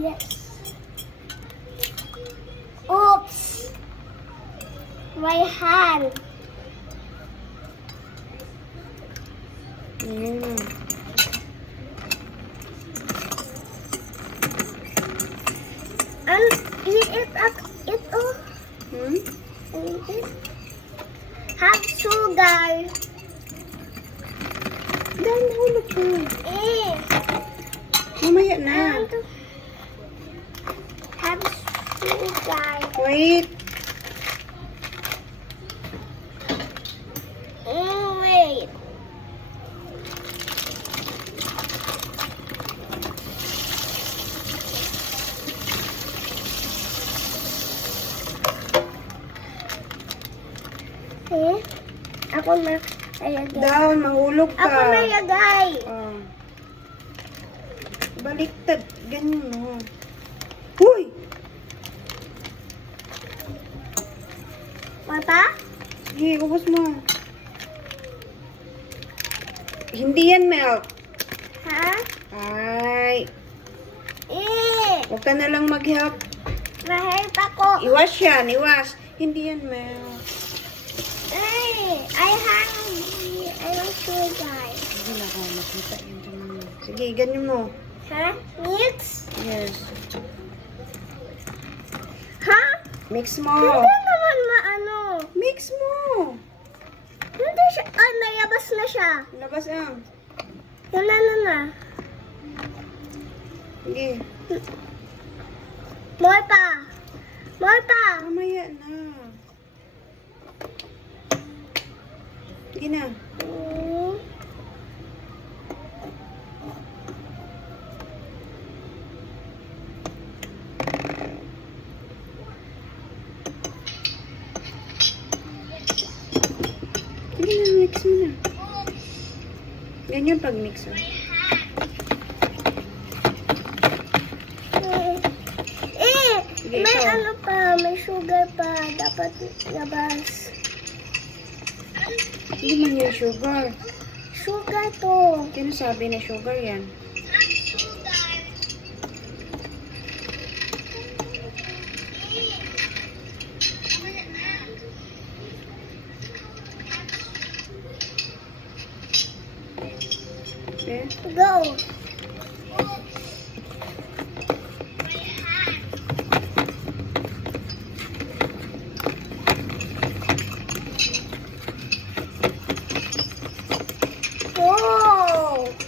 Yes. Oops. My hand. Ayan. And eat it up. It all. Hmm? Eat it. Have sugar. Dahil nahulog ko. Eh. Mamaya na. And have sugar. Wait. Wait. Eh? Ako na ayagay. Down, mahulog ka. Ako na ayagay. Oh. Baliktad. Ganyan mo. Huy! Mata? Sige, ubos mo. Hindi yan milk. Ha? Ay. Eh. Huwag ka na lang mag-help. Mahirap ako. Iwas yan, iwas. Hindi yan milk. Eh. I want sugar. Hindi na ako makita yun dyan mo. Sige, ganyan mo. Ha? Mix? Yes. Ha? Mix mo. Hindi naman maano. Mix mo. Hindi siya. Ah, nayabas na siya. Labas ang. Wala na. Sige. More pa. More pa. Mamaya na. Sige na. Mm. Sige na, mix mo na. Ganyan pag mix mo. Sige, May ikaw. ano pa, may sugar pa. Dapat labas. Hindi man yung sugar. Sugar to. Sino sabi na sugar yan? Okay? Go.